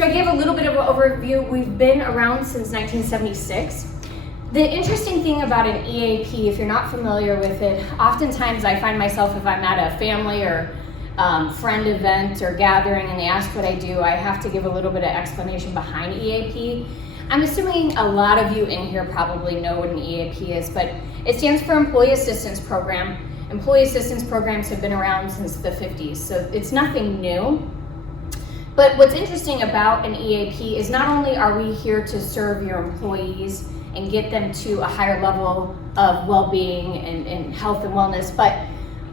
So I gave a little bit of an overview. We've been around since 1976. The interesting thing about an EAP, if you're not familiar with it, oftentimes I find myself, if I'm at a family or friend event or gathering and they ask what I do, I have to give a little bit of explanation behind EAP. I'm assuming a lot of you in here probably know what an EAP is, but it stands for Employee Assistance Program. Employee assistance programs have been around since the 50s, so it's nothing new. But what's interesting about an EAP is not only are we here to serve your employees and get them to a higher level of well-being and health and wellness, but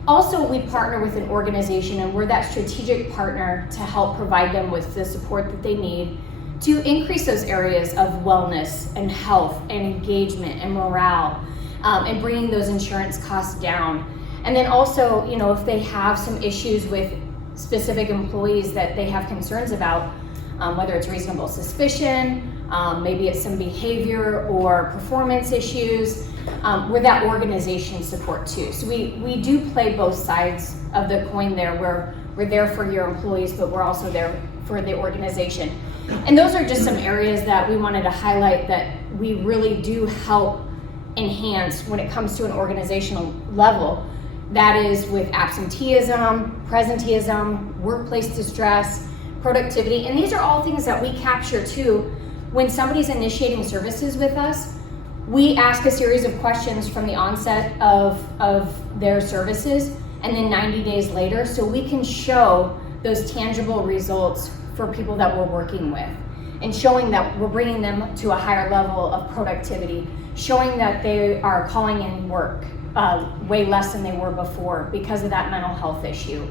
also we partner with an organization and we're that strategic partner to help provide them with the support that they need to increase those areas of wellness and health and engagement and morale, and bringing those insurance costs down. And then also, you know, if they have some issues with specific employees that they have concerns about, whether it's reasonable suspicion, maybe it's some behavior or performance issues, we're that organization support too. So we do play both sides of the coin there, where we're there for your employees, but we're also there for the organization. And those are just some areas that we wanted to highlight that we really do help enhance when it comes to an organizational level. That is with absenteeism, presenteeism, workplace distress, productivity, and these are all things that we capture too. When somebody's initiating services with us, we ask a series of questions from the onset of their services, and then 90 days later, so we can show those tangible results for people that we're working with, and showing that we're bringing them to a higher level of productivity, showing that they are calling in work way less than they were before because of that mental health issue.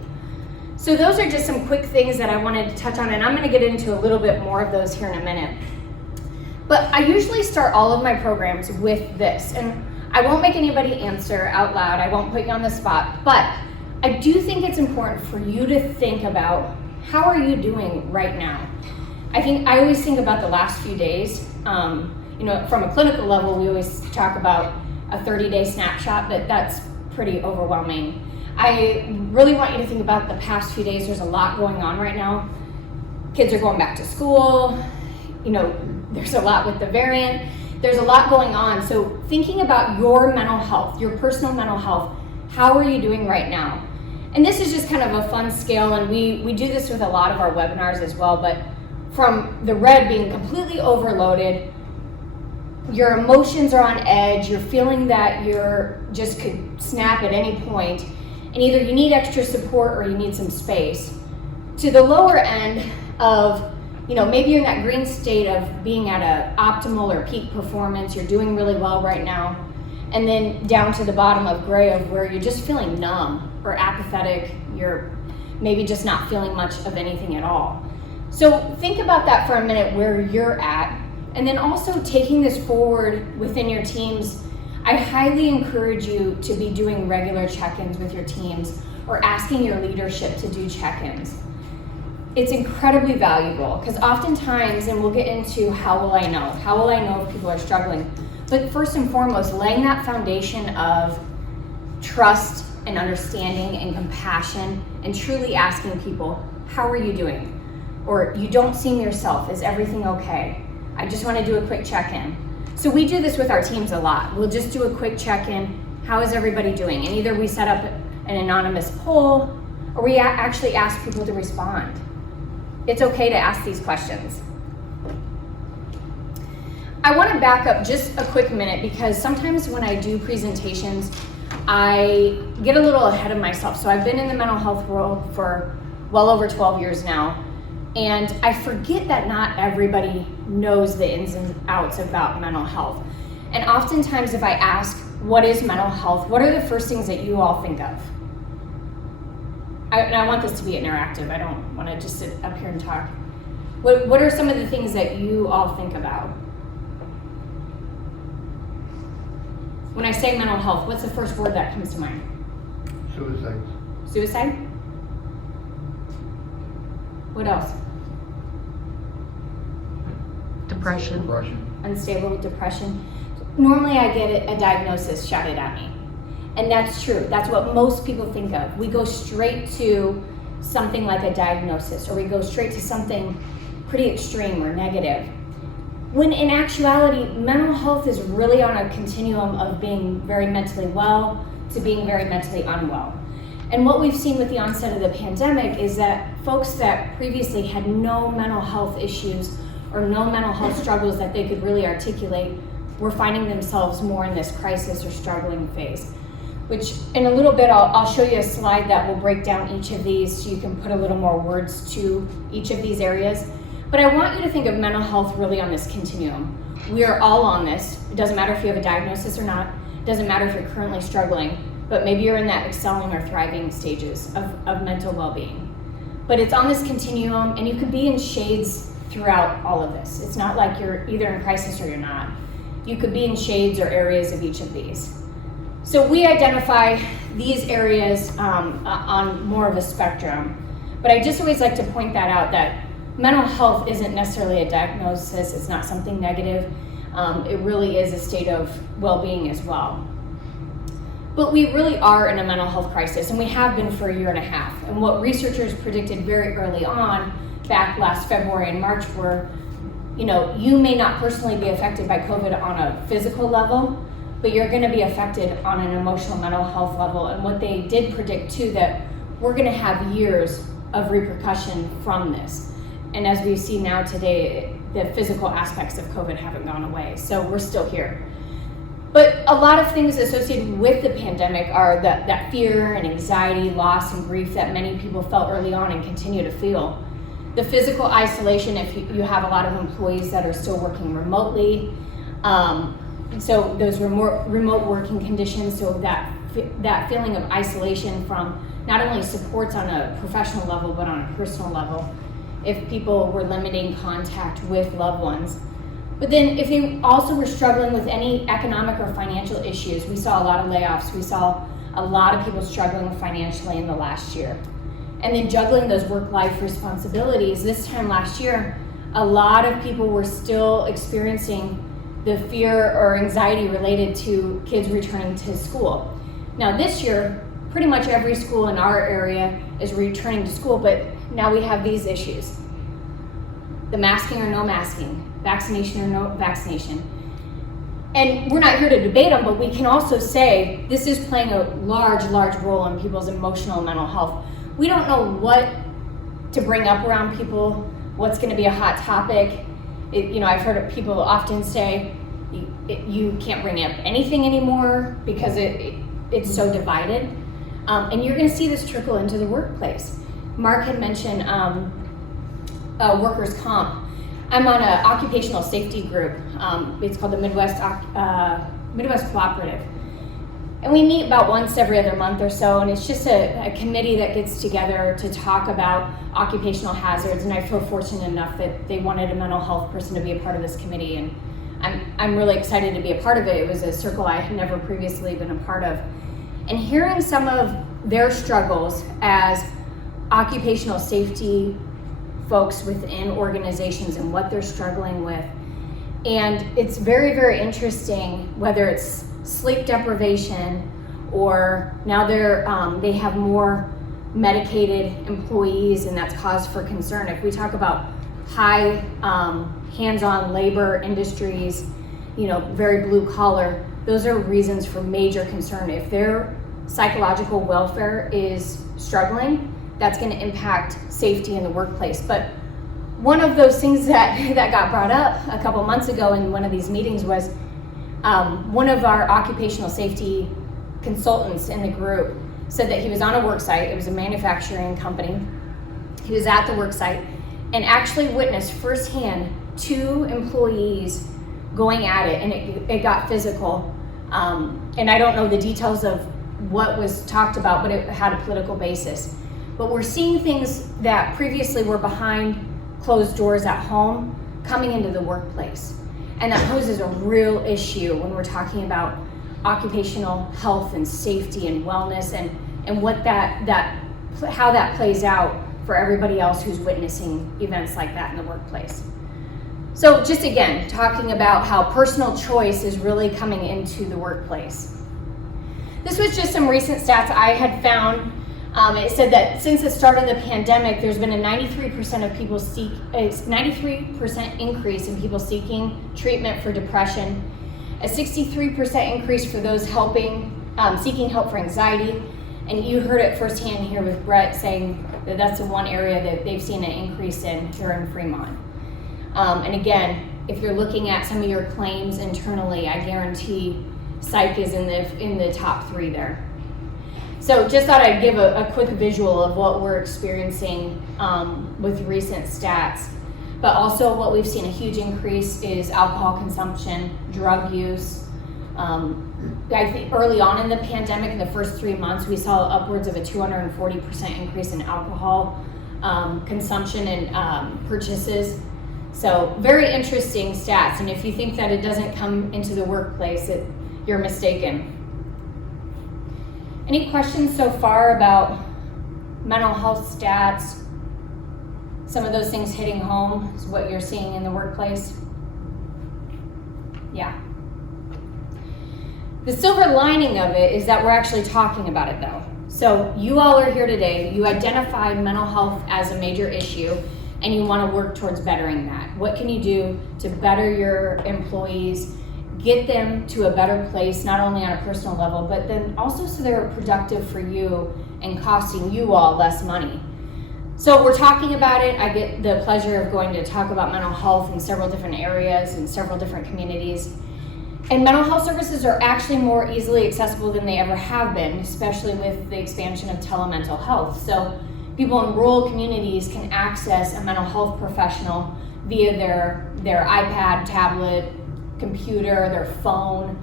So those are just some quick things that I wanted to touch on, and I'm going to get into a little bit more of those here in a minute. But I usually start all of my programs with this, and I won't make anybody answer out loud, I won't put you on the spot, but I do think it's important for you to think about, how are you doing right now? I always think about the last few days. You know, from a clinical level, we always talk about a 30-day snapshot, but that's pretty overwhelming. I really want you to think about the past few days. There's a lot going on right now. Kids are going back to school. You know, there's a lot with the variant. There's a lot going on. So thinking about your mental health, your personal mental health, how are you doing right now? And this is just kind of a fun scale, and we do this with a lot of our webinars as well, but from the red being completely overloaded, your emotions are on edge, you're feeling that you're just could snap at any point, and either you need extra support or you need some space, to the lower end of, you know, maybe you're in that green state of being at a optimal or peak performance, you're doing really well right now, and then down to the bottom of gray of where you're just feeling numb or apathetic, you're maybe just not feeling much of anything at all. So think about that for a minute, where you're at, and then also taking this forward within your teams. I highly encourage you to be doing regular check-ins with your teams or asking your leadership to do check-ins. It's incredibly valuable, because oftentimes, and we'll get into how will I know if people are struggling, but first and foremost, laying that foundation of trust and understanding and compassion, and truly asking people, how are you doing? Or, you don't seem yourself, is everything okay? I just want to do a quick check-in. So we do this with our teams a lot. We'll just do a quick check-in, how is everybody doing? And either we set up an anonymous poll, or we actually ask people to respond. It's okay to ask these questions. I want to back up just a quick minute, because sometimes when I do presentations, I get a little ahead of myself. So I've been in the mental health world for well over 12 years now, and I forget that not everybody knows the ins and outs about mental health. And oftentimes if I ask, what is mental health, what are the first things that you all think of? And I want this to be interactive. I don't want to just sit up here and talk. What are some of the things that you all think about? When I say mental health, what's the first word that comes to mind? Suicide. Suicide? What else? Depression. Unstable depression. Normally I get a diagnosis shouted at me. And that's true. That's what most people think of. We go straight to something like a diagnosis, or we go straight to something pretty extreme or negative. When in actuality, mental health is really on a continuum of being very mentally well to being very mentally unwell. And what we've seen with the onset of the pandemic is that folks that previously had no mental health issues or no mental health struggles that they could really articulate were finding themselves more in this crisis or struggling phase. Which in a little bit, I'll show you a slide that will break down each of these so you can put a little more words to each of these areas. But I want you to think of mental health really on this continuum. We are all on this. It doesn't matter if you have a diagnosis or not. It doesn't matter if you're currently struggling, but maybe you're in that excelling or thriving stages of mental well-being. But it's on this continuum, and you could be in shades throughout all of this. It's not like you're either in crisis or you're not. You could be in shades or areas of each of these. So we identify these areas on more of a spectrum. But I just always like to point that out, that mental health isn't necessarily a diagnosis. It's not something negative. It really is a state of well-being as well. But we really are in a mental health crisis, and we have been for a year and a half. And what researchers predicted very early on, back last February and March, were, you may not personally be affected by COVID on a physical level, but you're going to be affected on an emotional mental health level. And what they did predict too, that we're going to have years of repercussion from this. And as we see now today, the physical aspects of COVID haven't gone away, so we're still here. But a lot of things associated with the pandemic are that fear and anxiety, loss and grief that many people felt early on and continue to feel. The physical isolation, if you have a lot of employees that are still working remotely, so those remote working conditions, so that feeling of isolation from not only supports on a professional level, but on a personal level, if people were limiting contact with loved ones. But then if they also were struggling with any economic or financial issues, we saw a lot of layoffs. We saw a lot of people struggling financially in the last year. And then juggling those work-life responsibilities, this time last year, a lot of people were still experiencing the fear or anxiety related to kids returning to school. Now this year, pretty much every school in our area is returning to school, but now we have these issues. The masking or no masking, vaccination or no vaccination. And we're not here to debate them, but we can also say this is playing a large role in people's emotional and mental health. We don't know what to bring up around people, what's gonna be a hot topic. I've heard people often say, you can't bring up anything anymore because it's so divided. And you're gonna see this trickle into the workplace. Mark had mentioned workers' comp. I'm on an occupational safety group. It's called the Midwest Cooperative. And we meet about once every other month or so, and it's just a committee that gets together to talk about occupational hazards, and I feel fortunate enough that they wanted a mental health person to be a part of this committee, and I'm really excited to be a part of it. It was a circle I had never previously been a part of. And hearing some of their struggles as occupational safety folks within organizations and what they're struggling with. And it's very, very interesting, whether it's sleep deprivation or now they have more medicated employees, and that's cause for concern. If we talk about high hands-on labor industries, very blue collar, those are reasons for major concern. If their psychological welfare is struggling, that's going to impact safety in the workplace. But one of those things that got brought up a couple months ago in one of these meetings was one of our occupational safety consultants in the group said that he was on a work site. It was a manufacturing company. He was at the work site and actually witnessed firsthand 2 employees going at it, and it got physical. And I don't know the details of what was talked about, but it had a political basis. But we're seeing things that previously were behind closed doors at home coming into the workplace. And that poses a real issue when we're talking about occupational health and safety and wellness and what how that plays out for everybody else who's witnessing events like that in the workplace. So just again, talking about how personal choice is really coming into the workplace. This was just some recent stats I had found It said that since the start of the pandemic, there's been a 93% of people 93% increase in people seeking treatment for depression, a 63% increase for those seeking help for anxiety, and you heard it firsthand here with Brett saying that that's the one area that they've seen an increase in here in Fremont. And again, if you're looking at some of your claims internally, I guarantee psych is in the top 3 there. So just thought I'd give a quick visual of what we're experiencing with recent stats. But also what we've seen a huge increase is alcohol consumption, drug use. I think early on in the pandemic, in the first 3 months, we saw upwards of a 240% increase in alcohol consumption and purchases. So very interesting stats. And if you think that it doesn't come into the workplace, you're mistaken. Any questions so far about mental health stats? Some of those things hitting home is what you're seeing in the workplace? Yeah. The silver lining of it is that we're actually talking about it though. So you all are here today, you identified mental health as a major issue and you want to work towards bettering that. What can you do to better your employees, get them to a better place, not only on a personal level, but then also so they're productive for you and costing you all less money. So we're talking about it. I get the pleasure of going to talk about mental health in several different areas and several different communities. And mental health services are actually more easily accessible than they ever have been, especially with the expansion of telemental health. So people in rural communities can access a mental health professional via their iPad, tablet, computer, their phone.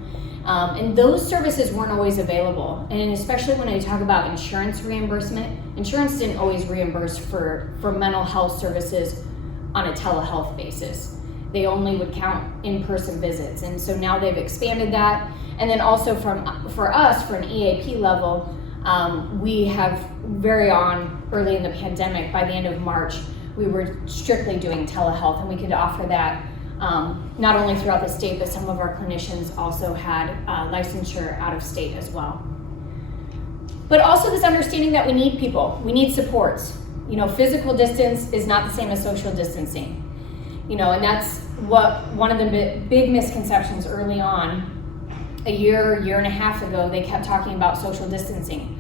And those services weren't always available. And especially when I talk about insurance reimbursement, insurance didn't always reimburse for mental health services on a telehealth basis. They only would count in-person visits. And so now they've expanded that. And then also for us, for an EAP level, we have early in the pandemic, by the end of March, we were strictly doing telehealth, and we could offer that not only throughout the state, but some of our clinicians also had licensure out of state as well. But also this understanding that we need people, we need supports. Physical distance is not the same as social distancing. And that's one of the big misconceptions early on. A year and a half ago, they kept talking about social distancing.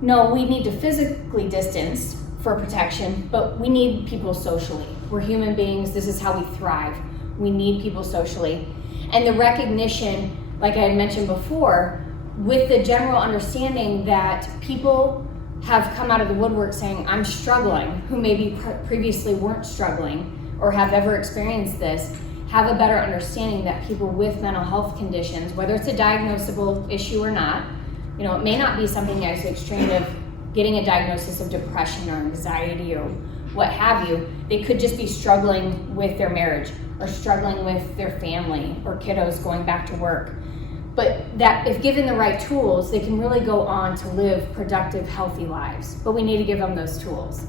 No, we need to physically distance for protection, but we need people socially. We're human beings, this is how we thrive. We need people socially. And the recognition, like I had mentioned before, with the general understanding that people have come out of the woodwork saying, I'm struggling, who maybe previously weren't struggling or have ever experienced this, have a better understanding that people with mental health conditions, whether it's a diagnosable issue or not, it may not be something as extreme of getting a diagnosis of depression or anxiety or what have you. They could just be struggling with their marriage or struggling with their family or kiddos going back to work. But that if given the right tools, they can really go on to live productive, healthy lives. But we need to give them those tools.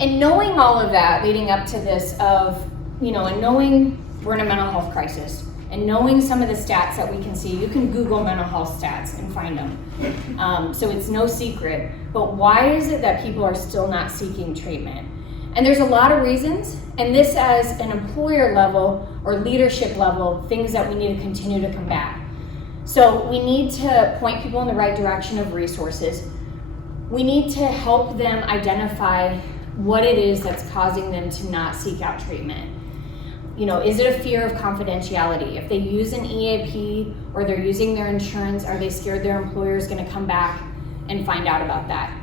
And knowing all of that leading up to this and knowing we're in a mental health crisis, and knowing some of the stats that we can see, you can Google mental health stats and find them. So it's no secret, but why is it that people are still not seeking treatment? And there's a lot of reasons, and this as an employer level or leadership level, things that we need to continue to combat. So we need to point people in the right direction of resources. We need to help them identify what it is that's causing them to not seek out treatment. Is it a fear of confidentiality? If they use an EAP or they're using their insurance, are they scared their employer is going to come back and find out about that?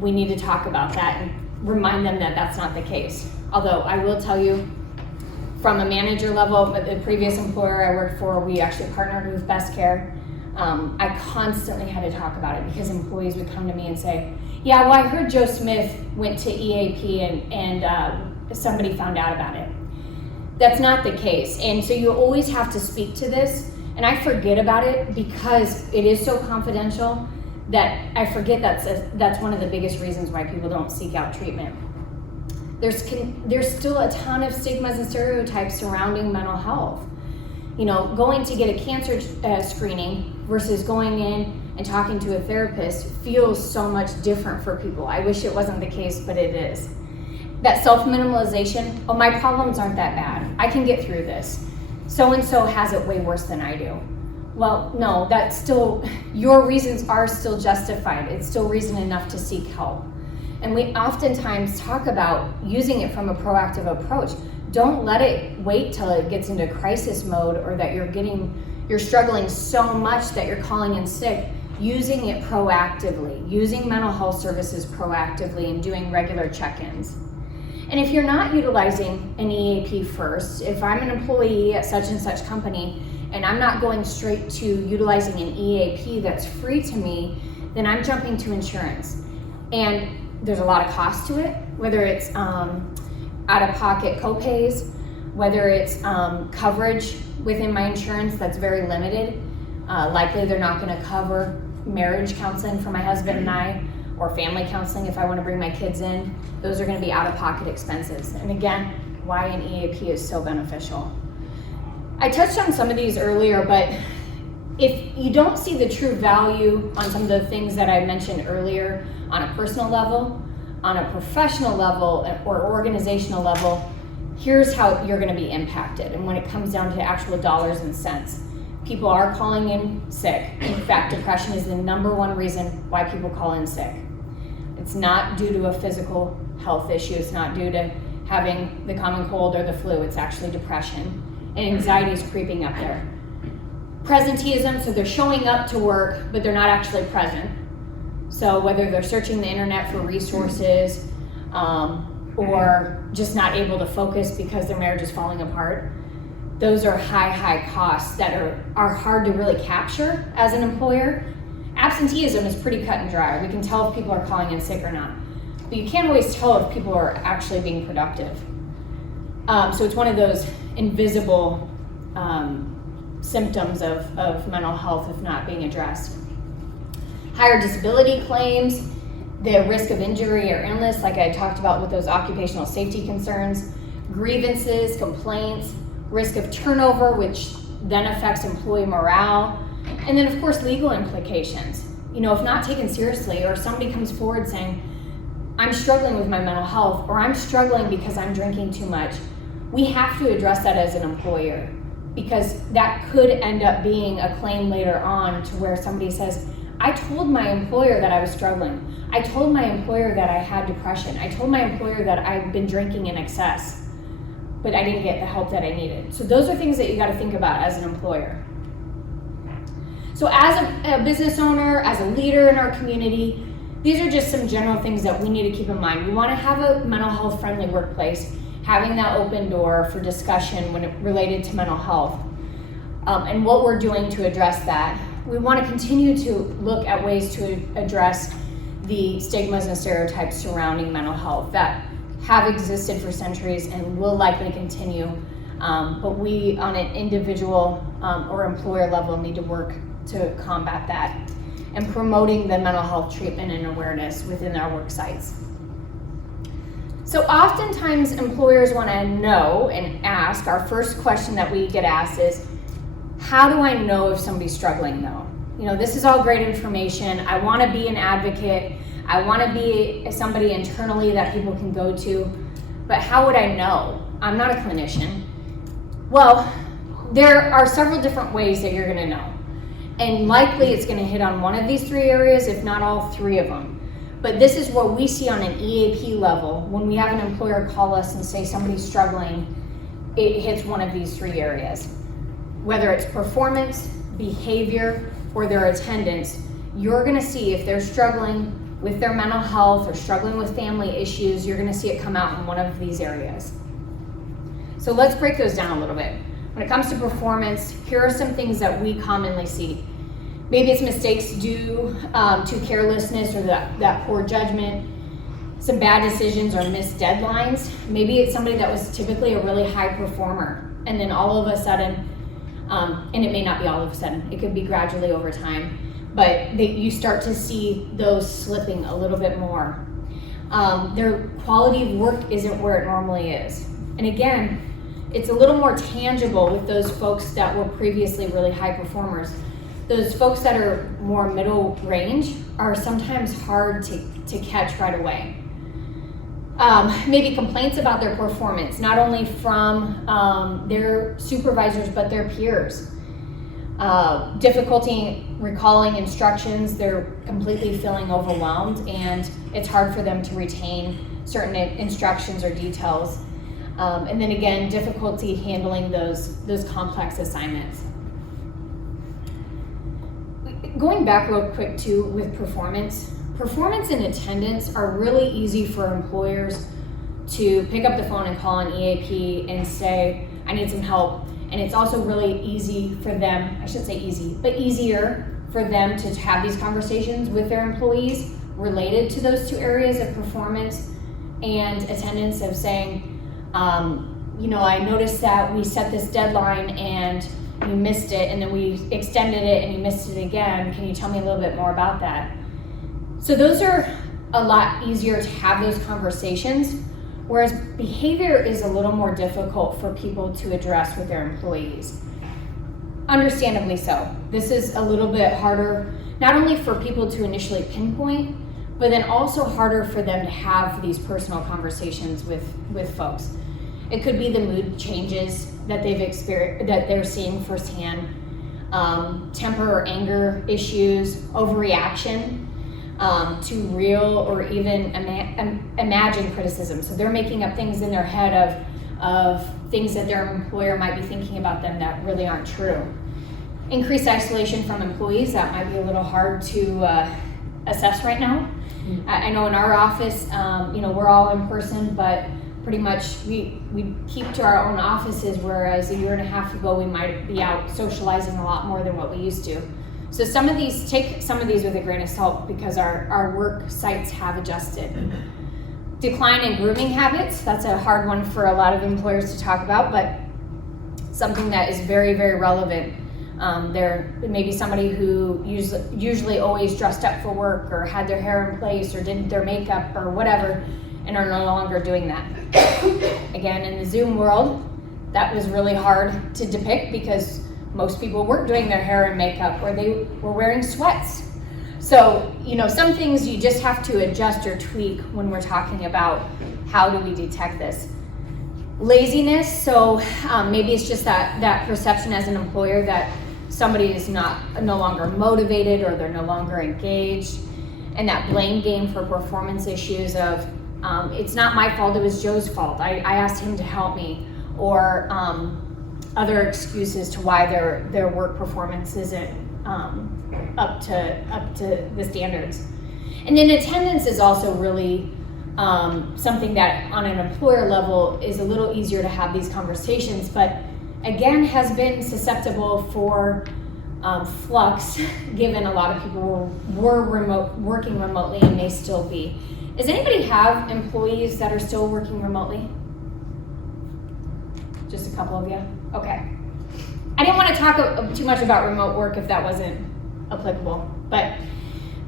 We need to talk about that and remind them that that's not the case. Although I will tell you, from a manager level, but the previous employer I worked for, we actually partnered with Best Care. I constantly had to talk about it because employees would come to me and say, yeah, well, I heard Joe Smith went to EAP and somebody found out about it. That's not the case. And so you always have to speak to this. And I forget about it because it is so confidential that I forget that's one of the biggest reasons why people don't seek out treatment. There's still a ton of stigmas and stereotypes surrounding mental health. Going to get a cancer screening versus going in and talking to a therapist feels so much different for people. I wish it wasn't the case, but it is. That self-minimalization, oh, my problems aren't that bad. I can get through this. So-and-so has it way worse than I do. Well, no, that's still, your reasons are still justified. It's still reason enough to seek help. And we oftentimes talk about using it from a proactive approach. Don't let it wait till it gets into crisis mode, or that you're struggling so much that you're calling in sick. Using it proactively, using mental health services proactively, and doing regular check-ins. And if you're not utilizing an EAP first, if I'm an employee at such and such company and I'm not going straight to utilizing an EAP that's free to me, then I'm jumping to insurance. And there's a lot of cost to it, whether it's out-of-pocket copays, whether it's coverage within my insurance that's very limited. Likely they're not going to cover marriage counseling for my husband and I, or family counseling if I want to bring my kids in. Those are going to be out-of-pocket expenses. And again, why an EAP is so beneficial. I touched on some of these earlier, but if you don't see the true value on some of the things that I mentioned earlier on a personal level, on a professional level, or organizational level, here's how you're going to be impacted. And when it comes down to actual dollars and cents, people are calling in sick. In fact, depression is the #1 reason why people call in sick. It's not due to a physical health issue. It's not due to having the common cold or the flu. It's actually depression. And anxiety is creeping up there. Presenteeism, so they're showing up to work, but they're not actually present. So whether they're searching the internet for resources, or just not able to focus because their marriage is falling apart, those are high costs that are hard to really capture as an employer. Absenteeism is pretty cut and dry. We can tell if people are calling in sick or not, but you can't always tell if people are actually being productive. So it's one of those invisible symptoms of mental health if not being addressed. Higher disability claims, the risk of injury or illness, like I talked about with those occupational safety concerns, grievances, complaints, risk of turnover, which then affects employee morale, and then of course legal implications. You know, if not taken seriously, or somebody comes forward saying, I'm struggling with my mental health, or I'm struggling because I'm drinking too much, we have to address that as an employer, because that could end up being a claim later on to where somebody says, I told my employer that I was struggling. I told my employer that I had depression. I told my employer that I've been drinking in excess, but I didn't get the help that I needed. So those are things that you got to think about as an employer. So as a business owner, as a leader in our community, these are just some general things that we need to keep in mind. We want to have a mental health friendly workplace, having that open door for discussion when it related to mental health, and what we're doing to address that. We want to continue to look at ways to address the stigmas and stereotypes surrounding mental health that have existed for centuries and will likely continue, but we on an individual or employer level need to work to combat that, and promoting the mental health treatment and awareness within our work sites. So oftentimes employers want to know and ask, our first question that we get asked is, how do I know if somebody's struggling though? You know, this is all great information. I want to be an advocate. I want to be somebody internally that people can go to, but how would I know? I'm not a clinician. Well, there are several different ways that you're going to know. And likely it's going to hit on one of these 3 areas, if not all 3 of them. But this is what we see on an EAP level. When we have an employer call us and say somebody's struggling, it hits one of these 3 areas. Whether it's performance, behavior, or their attendance, you're going to see if they're struggling with their mental health or struggling with family issues, you're going to see it come out in one of these areas. So let's break those down a little bit. When it comes to performance, here are some things that we commonly see. Maybe it's mistakes due to carelessness or that poor judgment, some bad decisions or missed deadlines. Maybe it's somebody that was typically a really high performer, and then all of a sudden, and it may not be all of a sudden, it could be gradually over time, but you start to see those slipping a little bit more. Their quality of work isn't where it normally is. And again, it's a little more tangible with those folks that were previously really high performers. those folks that are more middle range are sometimes hard to catch right away. Maybe complaints about their performance, not only from their supervisors, but their peers. Difficulty recalling instructions, they're completely feeling overwhelmed, and it's hard for them to retain certain instructions or details. And then again, difficulty handling those complex assignments. Going back real quick too with performance and attendance are really easy for employers to pick up the phone and call an EAP and say, I need some help. And it's also really easy for them, I shouldn't say easy, but easier for them to have these conversations with their employees related to those two areas of performance and attendance, of saying, I noticed that we set this deadline and you missed it, and then we extended it and you missed it again. Can you tell me a little bit more about that? So those are a lot easier to have those conversations, whereas behavior is a little more difficult for people to address with their employees. Understandably so. This is a little bit harder, not only for people to initially pinpoint, but then also harder for them to have these personal conversations with folks. It could be the mood changes that they've experienced, that they're seeing firsthand, temper or anger issues, overreaction to real or even imagined criticism. So they're making up things in their head of things that their employer might be thinking about them that really aren't true. Increased isolation from employees, that might be a little hard to assess right now. I know in our office, we're all in person, but pretty much we keep to our own offices, whereas a year and a half ago we might be out socializing a lot more than what we used to. So take some of these with a grain of salt, because our work sites have adjusted. Decline in grooming habits, that's a hard one for a lot of employers to talk about, but something that is very, very relevant. There may be somebody who usually always dressed up for work, or had their hair in place, or did their makeup or whatever, and are no longer doing that. Again, in the Zoom world, that was really hard to depict, because most people weren't doing their hair and makeup, or they were wearing sweats. So, some things you just have to adjust or tweak when we're talking about how do we detect this. Laziness, so maybe it's just that perception as an employer that somebody is no longer motivated, or they're no longer engaged, and that blame game for performance issues of, it's not my fault, it was Joe's fault. I asked him to help me, or other excuses to why their work performance isn't up to the standards. And then attendance is also really something that on an employer level is a little easier to have these conversations, but again has been susceptible for flux, given a lot of people were working remotely and may still be. Does anybody have employees that are still working remotely? Just a couple of you? Okay. I didn't want to talk too much about remote work if that wasn't applicable, but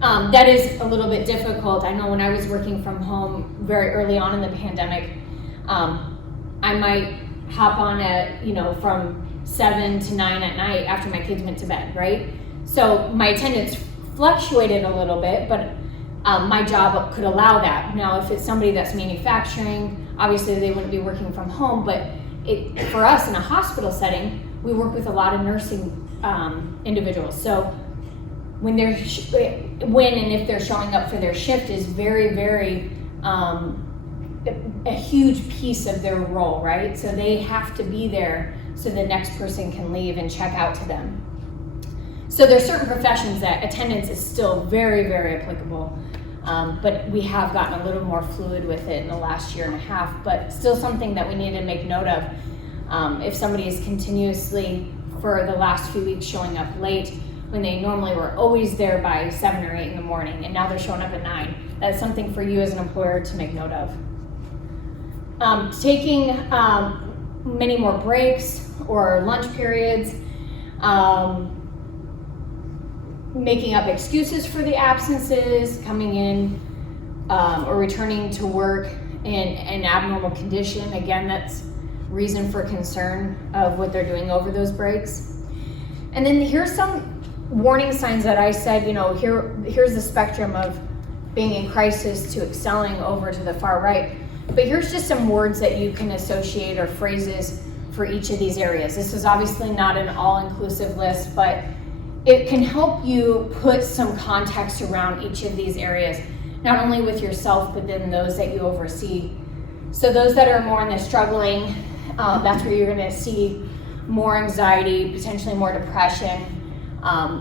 that is a little bit difficult. I know when I was working from home very early on in the pandemic, I might hop on from 7 to 9 at night after my kids went to bed, right? So my attendance fluctuated a little bit, but my job could allow that. Now, if it's somebody that's manufacturing, obviously they wouldn't be working from home, but for us in a hospital setting, we work with a lot of nursing individuals. So when and if they're showing up for their shift is very, very a huge piece of their role, right? So they have to be there so the next person can leave and check out to them. So there's certain professions that attendance is still very, very applicable, but we have gotten a little more fluid with it in the last year and a half, but still something that we need to make note of. If somebody is continuously, for the last few weeks, showing up late, when they normally were always there by 7 or 8 in the morning, and now they're showing up at 9, that's something for you as an employer to make note of. Taking many more breaks or lunch periods, making up excuses for the absences, coming in or returning to work in an abnormal condition. Again, that's reason for concern of what they're doing over those breaks. And then here's some warning signs that I said, here's the spectrum of being in crisis to excelling over to the far right. But here's just some words that you can associate or phrases for each of these areas. This is obviously not an all-inclusive list, but it can help you put some context around each of these areas, not only with yourself, but then those that you oversee. So those that are more in the struggling, that's where you're gonna see more anxiety, potentially more depression,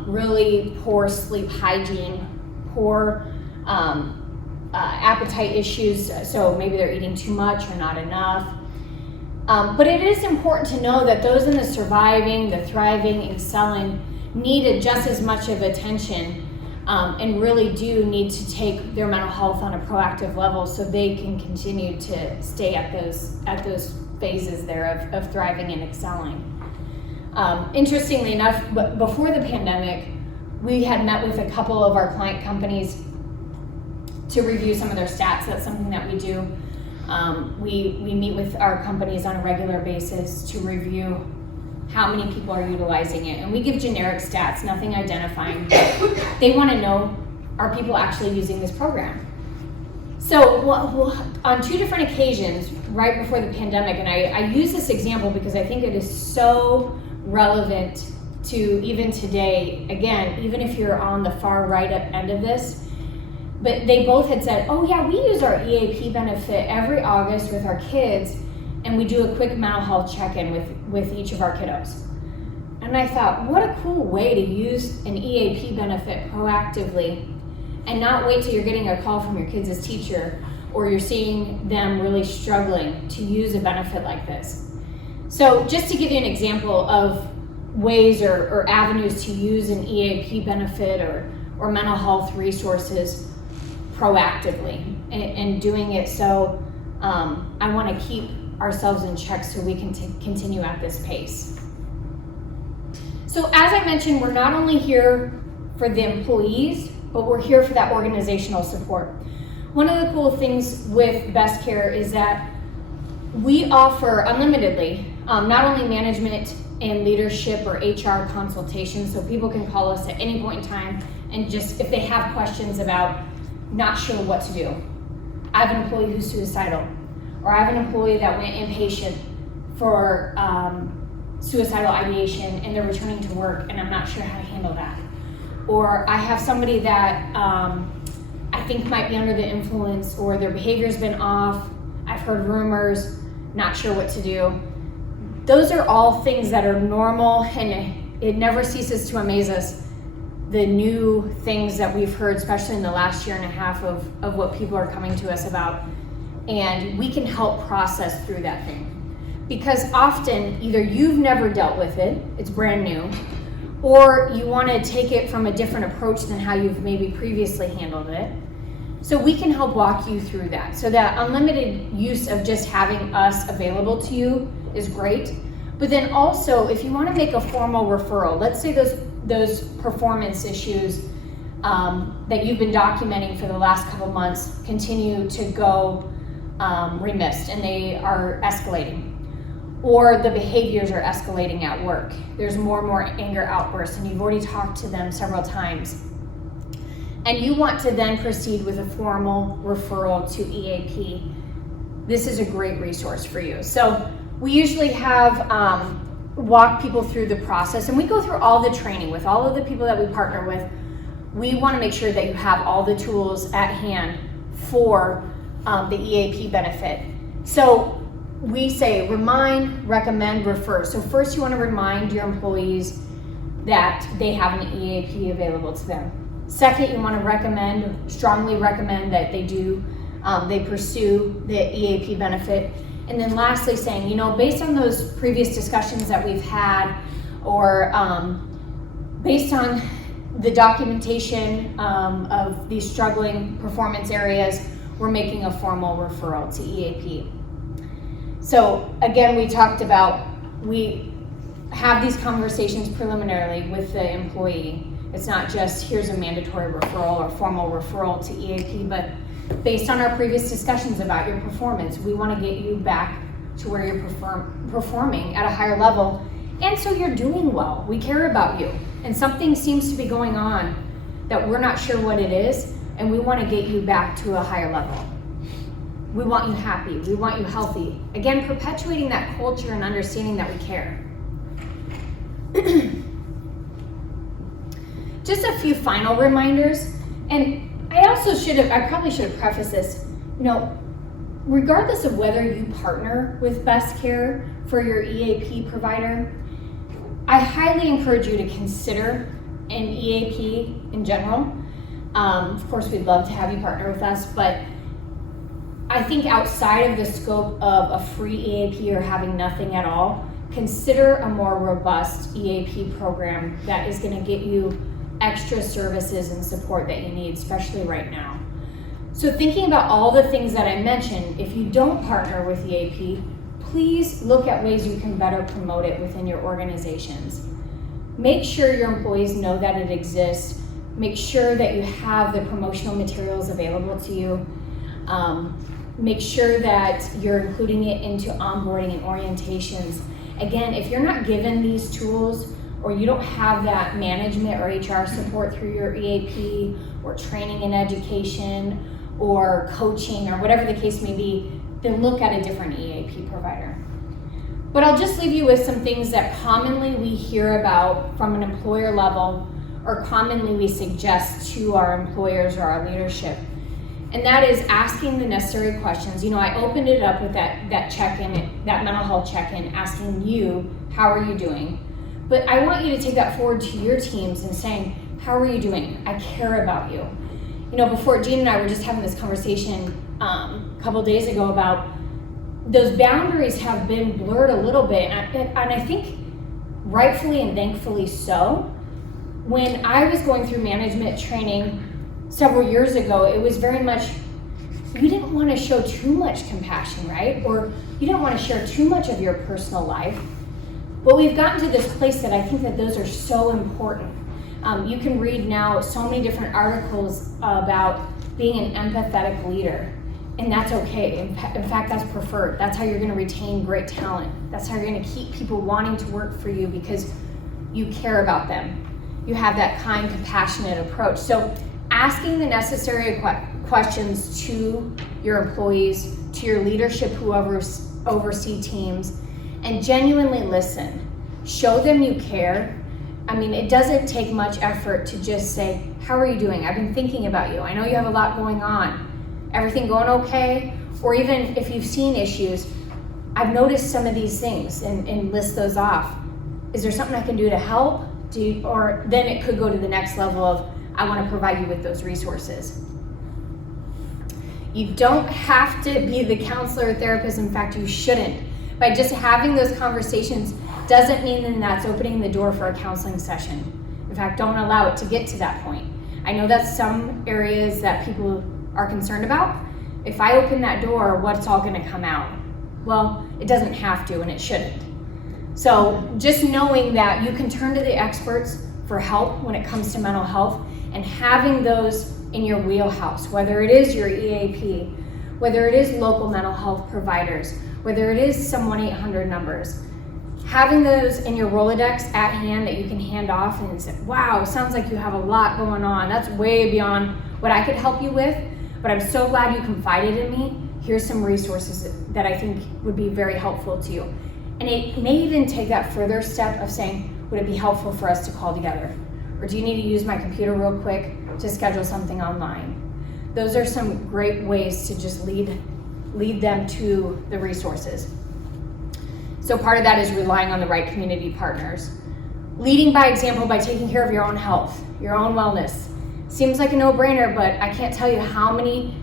really poor sleep hygiene, poor appetite issues, so maybe they're eating too much or not enough. But it is important to know that those in the surviving, the thriving, excelling needed just as much of attention and really do need to take their mental health on a proactive level so they can continue to stay at those phases there of thriving and excelling. Interestingly enough, before the pandemic, we had met with a couple of our client companies to review some of their stats. That's something that we do. We meet with our companies on a regular basis to review how many people are utilizing it. And we give generic stats, nothing identifying. They want to know, are people actually using this program? So on 2 different occasions, right before the pandemic, and I use this example because I think it is so relevant to even today, again, even if you're on the far right end of this, but they both had said, oh yeah, we use our EAP benefit every August with our kids, and we do a quick mental health check-in with each of our kiddos. And I thought, what a cool way to use an EAP benefit proactively and not wait till you're getting a call from your kids' teacher or you're seeing them really struggling to use a benefit like this. So just to give you an example of ways or avenues to use an EAP benefit or mental health resources proactively and doing it so I want to keep ourselves in check so we can continue at this pace. So as I mentioned, we're not only here for the employees, but we're here for that organizational support. One of the cool things with Best Care is that we offer unlimitedly not only management and leadership or HR consultations, so people can call us at any point in time and just if they have questions about not sure what to do. I have an employee who's suicidal, or I have an employee that went inpatient for suicidal ideation and they're returning to work and I'm not sure how to handle that. Or I have somebody that I think might be under the influence or their behavior's been off, I've heard rumors, not sure what to do. Those are all things that are normal, and it never ceases to amaze us, the new things that we've heard, especially in the last year and a half of what people are coming to us about. And we can help process through that thing. Because often, either you've never dealt with it, it's brand new, or you want to take it from a different approach than how you've maybe previously handled it. So we can help walk you through that. So that unlimited use of just having us available to you is great. But then also, if you want to make a formal referral, let's say those performance issues that you've been documenting for the last couple months continue to go remiss and they are escalating. Or the behaviors are escalating at work. There's more and more anger outbursts and you've already talked to them several times. And you want to then proceed with a formal referral to EAP. This is a great resource for you. So we usually have walk people through the process and we go through all the training with all of the people that we partner with. We want to make sure that you have all the tools at hand for the EAP benefit. So we say remind, recommend, refer. So first you want to remind your employees that they have an EAP available to them. Second, you want to strongly recommend that they pursue the EAP benefit. And then lastly saying, based on those previous discussions that we've had, or based on the documentation of these struggling performance areas, we're making a formal referral to EAP. So again, we talked about, we have these conversations preliminarily with the employee. It's not just here's a mandatory referral or formal referral to EAP, but based on our previous discussions about your performance, we want to get you back to where you're performing at a higher level And so you're doing well. We care about you. And something seems to be going on that we're not sure what it is, and we want to get you back to a higher level. We want you happy. We want you healthy. Again, perpetuating that culture and understanding that we care. Just a few final reminders. And I probably should have prefaced this. Regardless of whether you partner with Best Care for your EAP provider, I highly encourage you to consider an EAP in general. Of course, we'd love to have you partner with us, but I think outside of the scope of a free EAP or having nothing at all, consider a more robust EAP program that is going to get you extra services and support that you need, especially right now. So thinking about all the things that I mentioned, if you don't partner with EAP, please look at ways you can better promote it within your organizations. Make sure your employees know that it exists. Make sure that you have the promotional materials available to you. Make sure that you're including it into onboarding and orientations. Again, if you're not given these tools, or you don't have that management or HR support through your EAP, or training and education, or coaching, or whatever the case may be, then look at a different EAP provider. But I'll just leave you with some things that commonly we hear about from an employer level, or commonly we suggest to our employers or our leadership. And that is asking the necessary questions. I opened it up with that check-in, that mental health check-in, asking you, how are you doing? But I want you to take that forward to your teams and saying, how are you doing? I care about you. Before, Jean and I were just having this conversation a couple days ago about those boundaries have been blurred a little bit, and I think rightfully and thankfully so. When I was going through management training several years ago, it was very much, you didn't want to show too much compassion, right? Or you didn't want to share too much of your personal life. But we've gotten to this place that I think that those are so important. You can read now so many different articles about being an empathetic leader, and that's okay. In fact, that's preferred. That's how you're going to retain great talent. That's how you're going to keep people wanting to work for you, because you care about them. You have that kind, compassionate approach. So asking the necessary questions to your employees, to your leadership who oversee teams, and genuinely listen. Show them you care. It doesn't take much effort to just say, how are you doing? I've been thinking about you. I know you have a lot going on. Everything going okay? Or even if you've seen issues, I've noticed some of these things, and list those off. Is there something I can do to help? Or then it could go to the next level of, I want to provide you with those resources. You don't have to be the counselor or therapist. In fact, you shouldn't. By just having those conversations doesn't mean that that's opening the door for a counseling session. In fact, don't allow it to get to that point. I know that's some areas that people are concerned about. If I open that door, what's all going to come out? Well, it doesn't have to, and it shouldn't. So just knowing that you can turn to the experts for help when it comes to mental health, and having those in your wheelhouse, whether it is your EAP, whether it is local mental health providers, whether it is some 1-800 numbers, having those in your Rolodex at hand that you can hand off and say, wow, sounds like you have a lot going on. That's way beyond what I could help you with, but I'm so glad you confided in me. Here's some resources that I think would be very helpful to you. And it may even take that further step of saying, would it be helpful for us to call together? Or do you need to use my computer real quick to schedule something online? Those are some great ways to just lead them to the resources. So part of that is relying on the right community partners. Leading by example by taking care of your own health, your own wellness. Seems like a no-brainer, but I can't tell you how many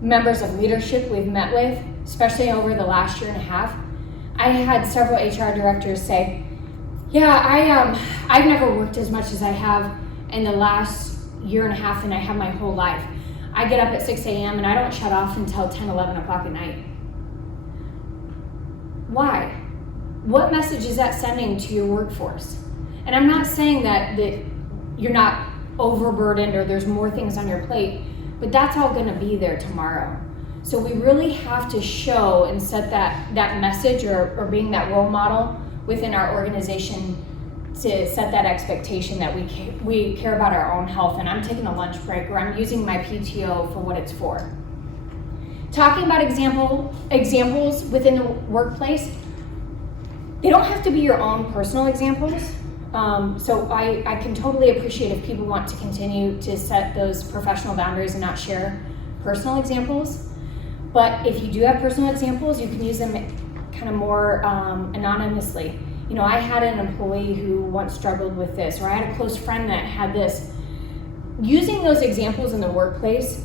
members of leadership we've met with, especially over the last year and a half. I had several HR directors say, yeah, I've never worked as much as I have in the last year and a half than I have my whole life. I get up at 6 a.m. and I don't shut off until 10, 11 o'clock at night. Why? What message is that sending to your workforce? And I'm not saying that you're not overburdened or there's more things on your plate, but that's all going to be there tomorrow. So we really have to show and set that message or being that role model within our organization to set that expectation that we care about our own health, and I'm taking a lunch break, or I'm using my PTO for what it's for. Talking about examples within the workplace, they don't have to be your own personal examples. So I can totally appreciate if people want to continue to set those professional boundaries and not share personal examples. But if you do have personal examples, you can use them kind of more anonymously. You know, I had an employee who once struggled with this, or I had a close friend that had this. Using those examples in the workplace,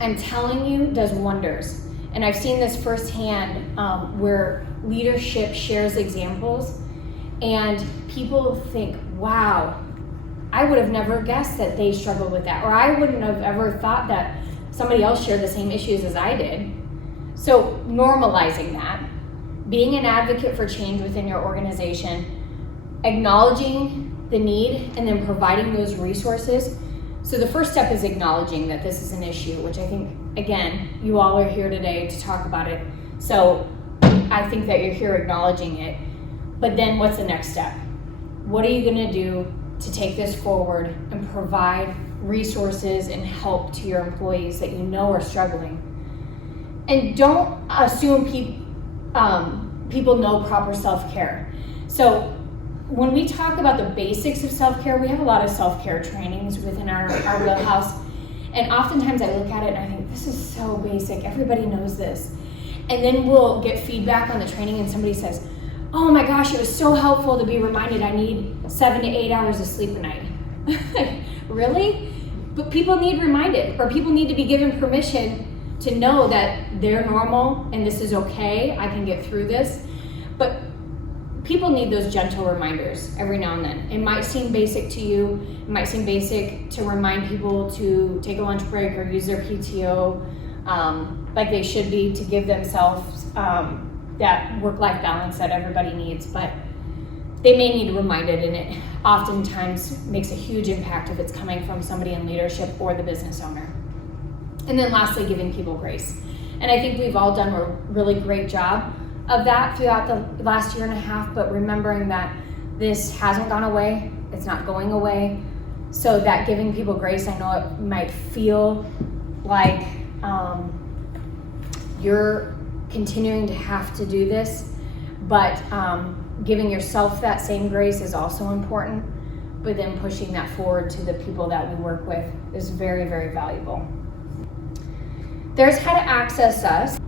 I'm telling you, does wonders. And I've seen this firsthand where leadership shares examples and people think, wow, I would have never guessed that they struggled with that, or I wouldn't have ever thought that somebody else shared the same issues as I did. So normalizing that, being an advocate for change within your organization, acknowledging the need, and then providing those resources. So the first step is acknowledging that this is an issue, which I think, again, you all are here today to talk about it. So I think that you're here acknowledging it. But then what's the next step? What are you gonna do to take this forward and provide resources and help to your employees that you know are struggling? And don't assume people know proper self-care. So when we talk about the basics of self-care, we have a lot of self-care trainings within our wheelhouse. And oftentimes I look at it and I think, this is so basic, everybody knows this. And then we'll get feedback on the training and somebody says, oh my gosh, it was so helpful to be reminded I need 7 to 8 hours of sleep a night. Really? But people need reminded, or people need to be given permission to know that they're normal and this is okay, I can get through this. But people need those gentle reminders every now and then. It might seem basic to you, it might seem basic to remind people to take a lunch break or use their PTO like they should be, to give themselves that work-life balance that everybody needs, but they may need reminded, and it oftentimes makes a huge impact if it's coming from somebody in leadership or the business owner. And then lastly, giving people grace. And I think we've all done a really great job of that throughout the last year and a half, but remembering that this hasn't gone away, it's not going away. So that giving people grace, I know it might feel like you're continuing to have to do this, but giving yourself that same grace is also important, but then pushing that forward to the people that we work with is very, very valuable. There's how to access us.